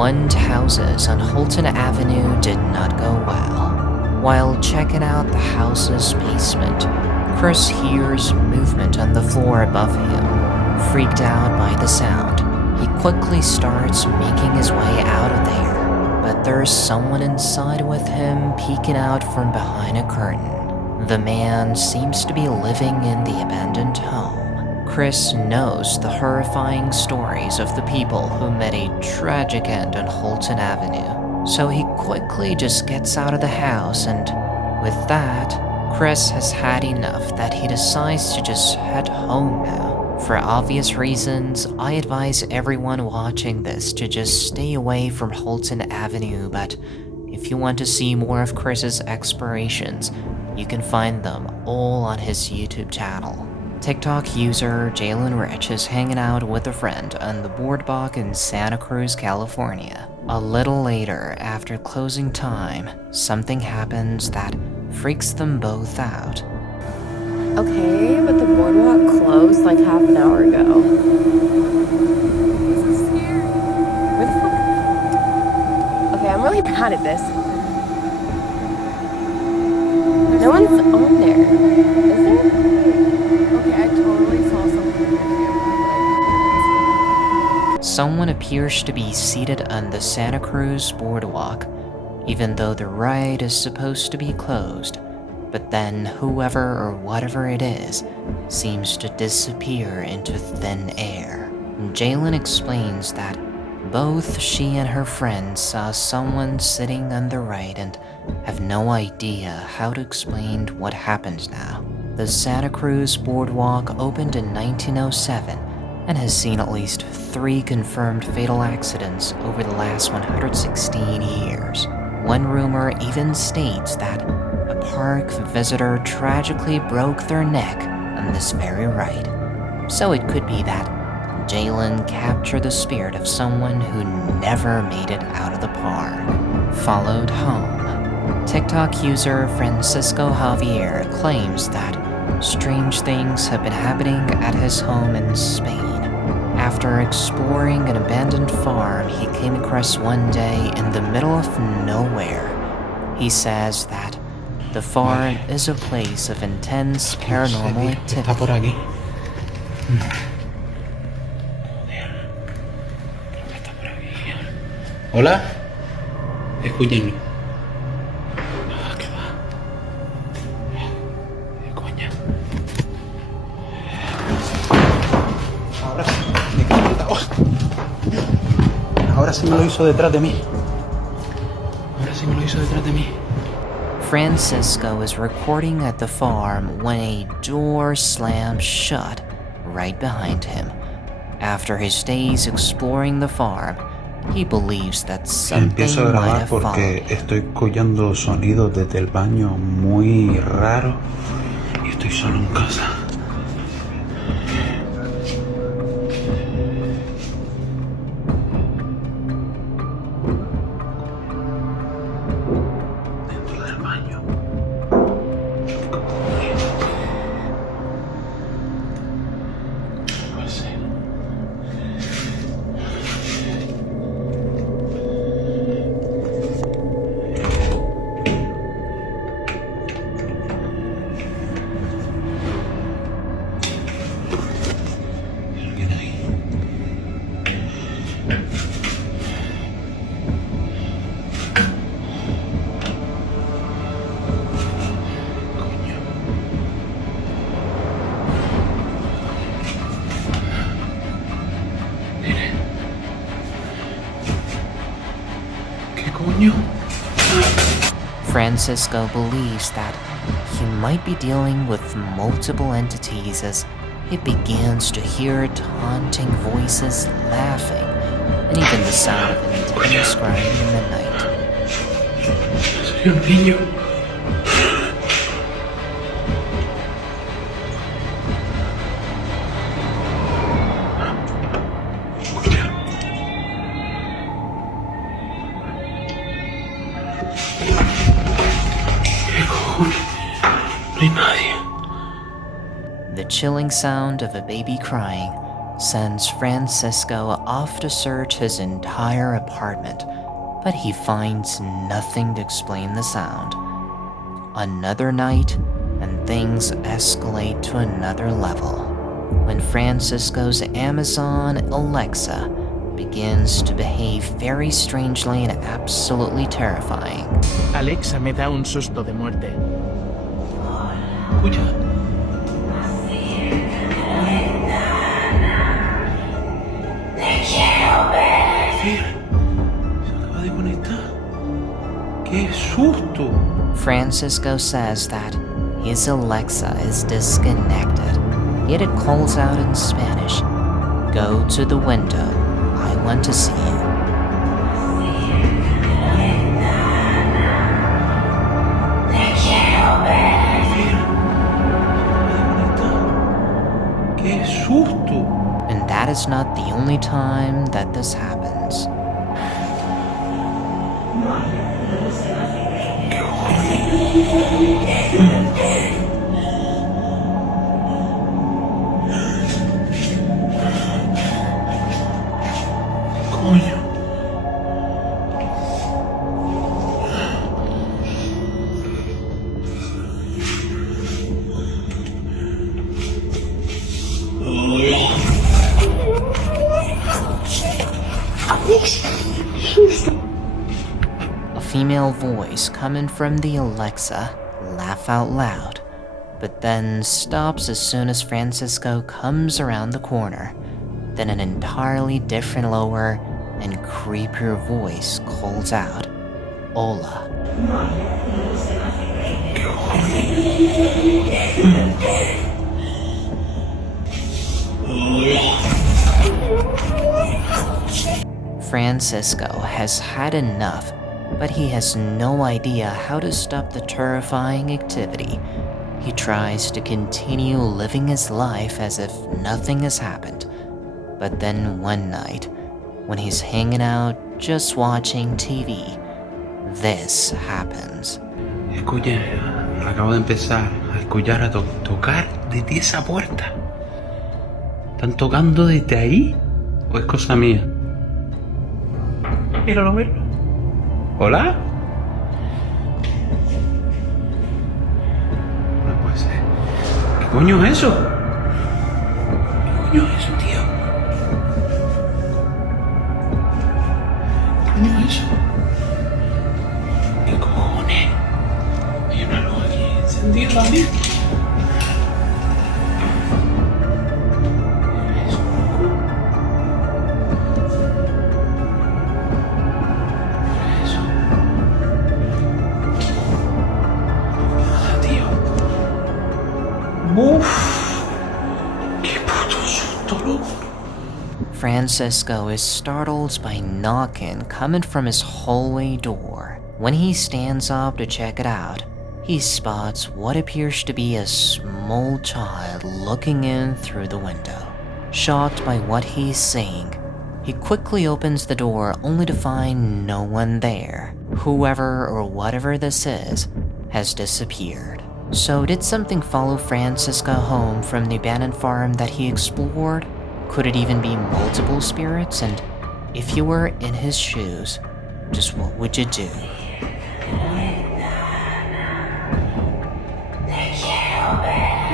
One to houses on Holton Avenue did not go well. While checking out the house's basement, Chris hears movement on the floor above him. Freaked out by the sound, he quickly starts making his way out of there, but there's someone inside with him peeking out from behind a curtain. The man seems to be living in the abandoned home. Chris knows the horrifying stories of the people who met a tragic end on Holton Avenue, so he quickly just gets out of the house, and with that, Chris has had enough that he decides to just head home now. For obvious reasons, I advise everyone watching this to just stay away from Holton Avenue, but if you want to see more of Chris's explorations, you can find them all on his YouTube channel. TikTok user Jalen Rich is hanging out with a friend on the boardwalk in Santa Cruz, California. A little later, after closing time, something happens that freaks them both out. Okay, but the boardwalk closed like half an hour ago. This is scary. Where the fuck? Okay, I'm really bad at this. No one's on there, is there? Okay, I totally saw something in the camera, but Someone appears to be seated on the Santa Cruz boardwalk, even though the ride is supposed to be closed. But then whoever or whatever it is seems to disappear into thin air. Jalen explains that both she and her friend saw someone sitting on the right and have no idea how to explain what happened now. The Santa Cruz boardwalk opened in 1907 and has seen at least 3 confirmed fatal accidents over the last 116 years. One rumor even states that a park visitor tragically broke their neck on this very ride. So it could be that Jalen captured the spirit of someone who never made it out of the park. Followed home. TikTok user Francisco Javier claims that strange things have been happening at his home in Spain. After exploring an abandoned farm he came across one day in the middle of nowhere, he says that the farm is a place of intense paranormal Está por activity. aquí. Creo que está por aquí. Hola. Escúchenlo. Ah, ¿qué va? Coña. Ahora sí. Me quedé apretado. Ahora sí me lo hizo detrás de mí. Ahora sí me lo hizo detrás de mí. Francisco is recording at the farm when a door slams shut right behind him. After his days exploring the farm, he believes that something Empiezo a might grabar have porque followed. estoy escuchando sonidos desde el baño muy raros y estoy solo en casa. Dentro del baño. No sé. ¿Hay alguien ahí? Coño. Mire. ¿Qué coño? Francisco believes that he might be dealing with multiple entities as he begins to hear taunting voices laughing, and even the sound of an intense crying in the night. Soy un niño. ¿Qué cojones? No hay nadie. The chilling sound of a baby crying sends Francisco off to search his entire apartment, but he finds nothing to explain the sound. Another night, and things escalate to another level when Francisco's Amazon Alexa begins to behave very strangely and absolutely terrifying. Alexa me da un susto de muerte. Escucha. Mira, se acaba de conectar. ¡Qué susto! Francisco says that his Alexa is disconnected, yet it calls out in Spanish, "Go to the window, I want to see you." ¡Qué susto! And that is not the only time that this happens. Coño. A female voice coming from the Alexa laugh out loud, but then stops as soon as Francisco comes around the corner. Then an entirely different lower and creepier voice calls out, "Hola." Francisco has had enough, but he has no idea how to stop the terrifying activity. He tries to continue living his life as if nothing has happened. But then one night, when he's hanging out just watching TV, this happens. Escucha, acabo de empezar a escuchar a tocar desde esa puerta. ¿Están tocando desde ahí? ¿O es cosa mía? Míralo, míralo. ¿Hola? No puede ser. ¿Qué coño es eso? ¿Qué coño es eso, tío? ¿Qué coño es eso? ¿Qué cojones? Hay una luz aquí encendida también. Uff, qué puto susto, loco. Francisco is startled by knocking coming from his hallway door. When he stands up to check it out, he spots what appears to be a small child looking in through the window. Shocked by what he's seeing, he quickly opens the door only to find no one there. Whoever or whatever this is has disappeared. So did something follow Francisco home from the abandoned farm that he explored? Could it even be multiple spirits? And if you were in his shoes, just what would you do?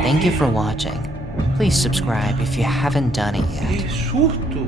Thank you for watching. Please subscribe if you haven't done it yet. Qué susto.